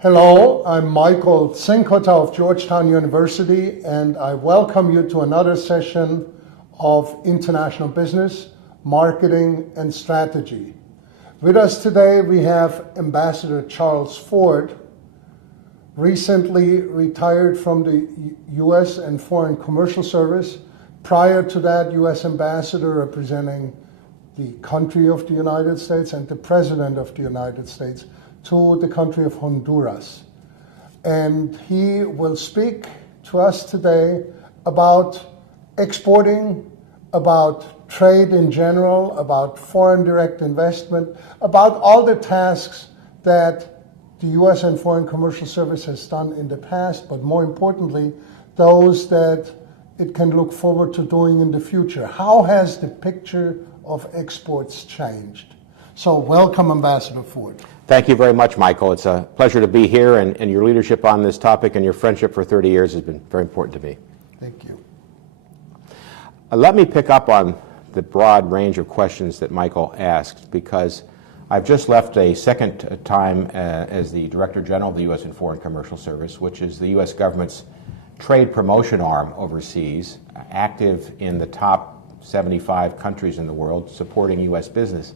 Hello, I'm Michael Czinkota of Georgetown University, and I welcome you to another session of International Business, Marketing, and Strategy. With us today, we have Ambassador Charles Ford, recently retired from the U.S. and Foreign Commercial Service. Prior to that, U.S. Ambassador representing the country of the United States and the President of the United States to the country of Honduras. And he will speak to us today about exporting, about trade in general, about foreign direct investment, about all the tasks that the U.S. and Foreign Commercial Service has done in the past, but more importantly, those that it can look forward to doing in the future. How has the picture of exports changed? So welcome, Ambassador Ford. Thank you very much, Michael. It's a pleasure to be here, and your leadership on this topic and your friendship for 30 years has been very important to me. Thank you. Let me pick up on the broad range of questions that Michael asked, because I've just left a second time as the Director General of the U.S. and Foreign Commercial Service, which is the U.S. government's trade promotion arm overseas, active in the top 75 countries in the world supporting U.S. business.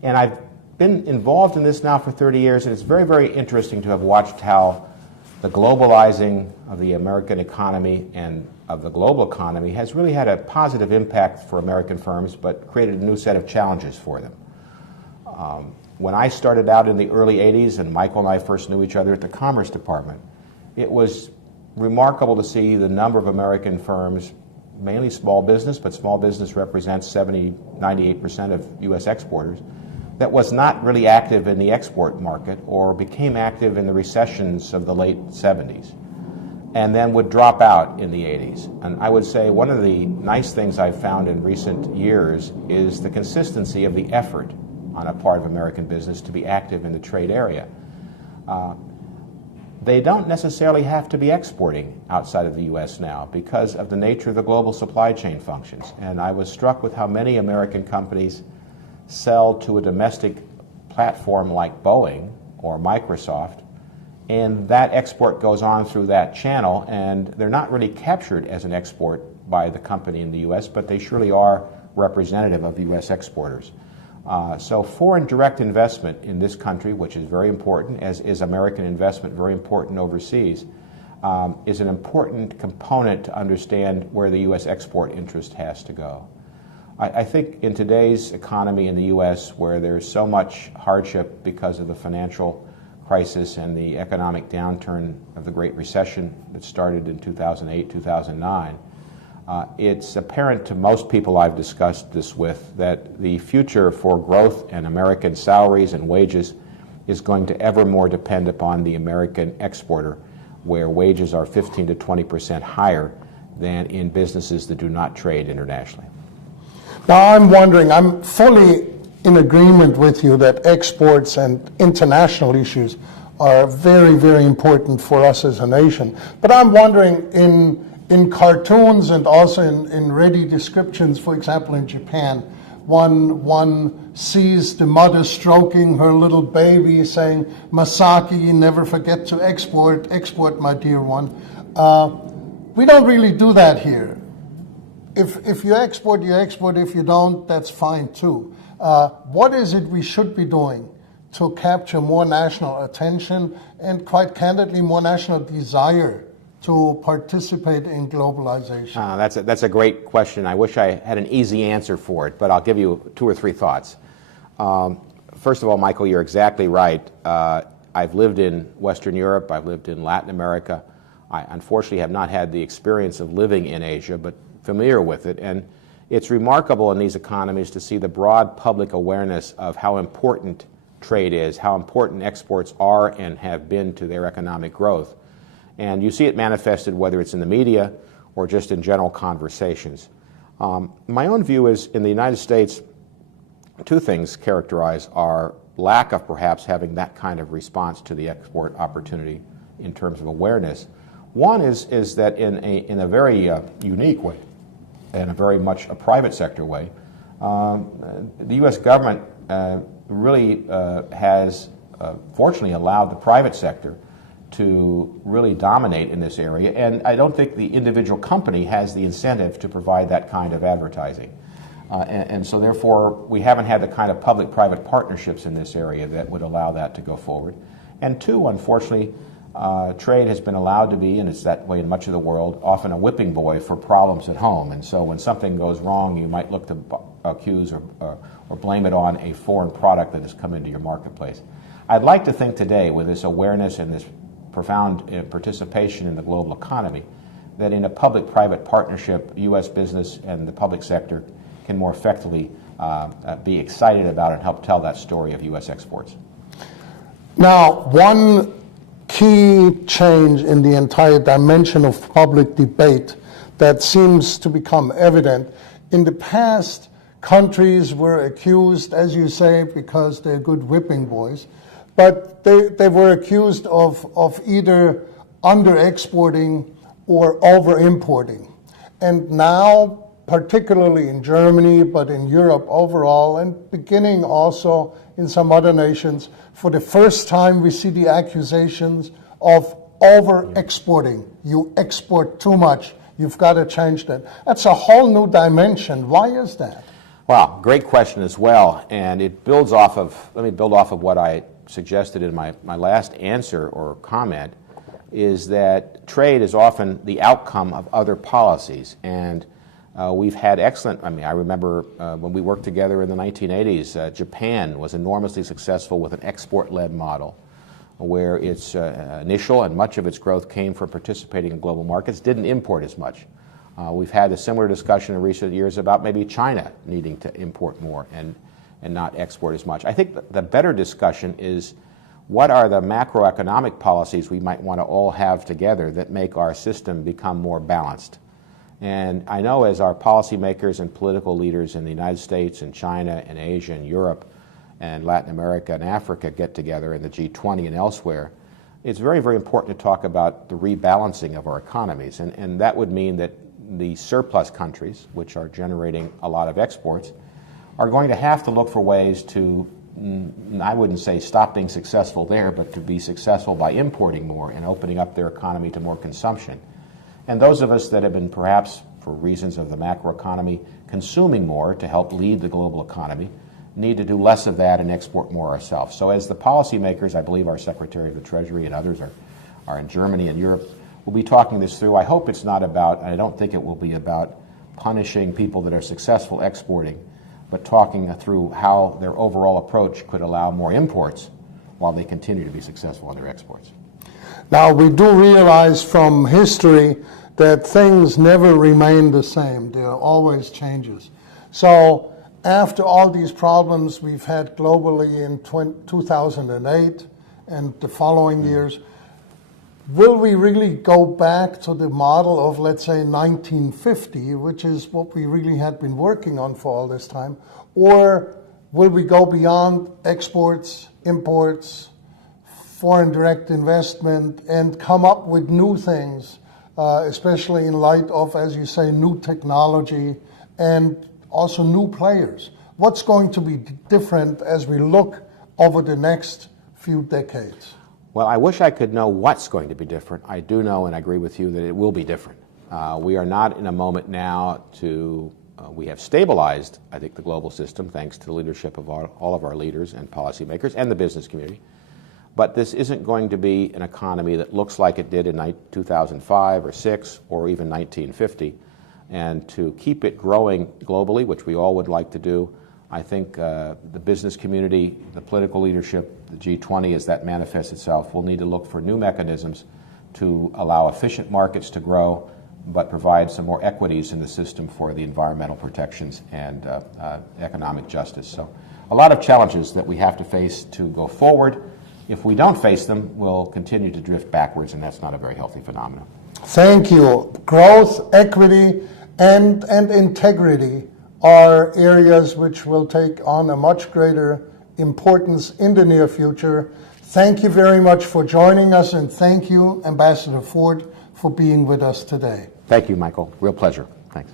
And I've been involved in this now for 30 years, and it's very, very interesting to have watched how the globalizing of the American economy and of the global economy has really had a positive impact for American firms, but created a new set of challenges for them. When I started out in the early 80s, and Michael and I first knew each other at the Commerce Department, it was remarkable to see the number of American firms, mainly small business, but small business represents 98% of U.S. exporters, that was not really active in the export market or became active in the recessions of the late 70s and then would drop out in the 80s. And I would say one of the nice things I've found in recent years is the consistency of the effort on a part of American business to be active in the trade area. They don't necessarily have to be exporting outside of the U.S. now because of the nature of the global supply chain functions. And I was struck with how many American companies sell to a domestic platform like Boeing or Microsoft, and that export goes on through that channel, and they're not really captured as an export by the company in the U.S., but they surely are representative of U.S. exporters. So foreign direct investment in this country, which is very important, as is American investment very important overseas, is an important component to understand where the U.S. export interest has to go. I think in today's economy in the U.S., where there's so much hardship because of the financial crisis and the economic downturn of the Great Recession that started in 2008, 2009, it's apparent to most people I've discussed this with that the future for growth and American salaries and wages is going to ever more depend upon the American exporter, where wages are 15 to 20% higher than in businesses that do not trade internationally. Now I'm wondering, I'm fully in agreement with you that exports and international issues are very, very important for us as a nation. But I'm wondering, in cartoons and also in ready descriptions, for example in Japan, one sees the mother stroking her little baby saying, "Masaki, never forget to export, export my dear one." We don't really do that here. If you export, you export. If you don't, that's fine too. What is it we should be doing to capture more national attention and, quite candidly, more national desire to participate in globalization? That's a great question. I wish I had an easy answer for it, but I'll give you two or three thoughts. First of all, Michael, you're exactly right. I've lived in Western Europe. I've lived in Latin America. I unfortunately have not had the experience of living in Asia, but familiar with it. And it's remarkable in these economies to see the broad public awareness of how important trade is, how important exports are and have been to their economic growth. And you see it manifested whether it's in the media or just in general conversations. My own view is in the United States, two things characterize our lack of perhaps having that kind of response to the export opportunity in terms of awareness. One is that in a very unique way, in a very much a private sector way, the U.S. government really has fortunately allowed the private sector to really dominate in this area, and I don't think the individual company has the incentive to provide that kind of advertising. And so therefore, we haven't had the kind of public-private partnerships in this area that would allow that to go forward. And two, unfortunately, trade has been allowed to be, and it's that way in much of the world, often a whipping boy for problems at home. And so when something goes wrong, you might look to accuse or blame it on a foreign product that has come into your marketplace. I'd like to think today, with this awareness and this profound participation in the global economy, that in a public-private partnership, U.S. business and the public sector can more effectively be excited about and help tell that story of U.S. exports. Now, one key change in the entire dimension of public debate that seems to become evident. In the past, countries were accused, as you say, because they're good whipping boys, but they were accused of either under-exporting or over-importing. And now, particularly in Germany, but in Europe overall, and beginning also in some other nations, for the first time we see the accusations of over-exporting. You export too much. You've got to change that. That's a whole new dimension. Why is that? Wow, great question as well. And it builds off of, let me build off of what I suggested in my last answer or comment, is that trade is often the outcome of other policies. And we've had excellent, I remember when we worked together in the 1980s, Japan was enormously successful with an export-led model where its initial and much of its growth came from participating in global markets, didn't import as much. We've had a similar discussion in recent years about maybe China needing to import more and not export as much. I think the better discussion is what are the macroeconomic policies we might want to all have together that make our system become more balanced. And I know as our policymakers and political leaders in the United States and China and Asia and Europe and Latin America and Africa get together in the G20 and elsewhere, it's very, very important to talk about the rebalancing of our economies. And that would mean that the surplus countries, which are generating a lot of exports, are going to have to look for ways to, I wouldn't say stop being successful there, but to be successful by importing more and opening up their economy to more consumption. And those of us that have been perhaps, for reasons of the macroeconomy, consuming more to help lead the global economy, need to do less of that and export more ourselves. So as the policymakers, I believe our Secretary of the Treasury and others are in Germany and Europe, we'll be talking this through. I hope it's not about, and I don't think it will be about, punishing people that are successful exporting, but talking through how their overall approach could allow more imports while they continue to be successful in their exports. Now, we do realize from history that things never remain the same. There are always changes. So after all these problems we've had globally in 2008 and the following years, will we really go back to the model of, let's say, 1950, which is what we really had been working on for all this time? Or will we go beyond exports, imports, foreign direct investment, and come up with new things, especially in light of, as you say, new technology and also new players? What's going to be different as we look over the next few decades? Well, I wish I could know what's going to be different. I do know and I agree with you that it will be different. We are not in a moment now we have stabilized, I think, the global system thanks to the leadership of all of our leaders and policymakers and the business community. But this isn't going to be an economy that looks like it did in 2005 or 6 or even 1950. And to keep it growing globally, which we all would like to do, I think the business community, the political leadership, the G20, as that manifests itself, will need to look for new mechanisms to allow efficient markets to grow, but provide some more equities in the system for the environmental protections and economic justice. So a lot of challenges that we have to face to go forward. If we don't face them, we'll continue to drift backwards, and that's not a very healthy phenomenon. Thank you. Growth, equity, and integrity are areas which will take on a much greater importance in the near future. Thank you very much for joining us, and thank you, Ambassador Ford, for being with us today. Thank you, Michael. Real pleasure. Thanks.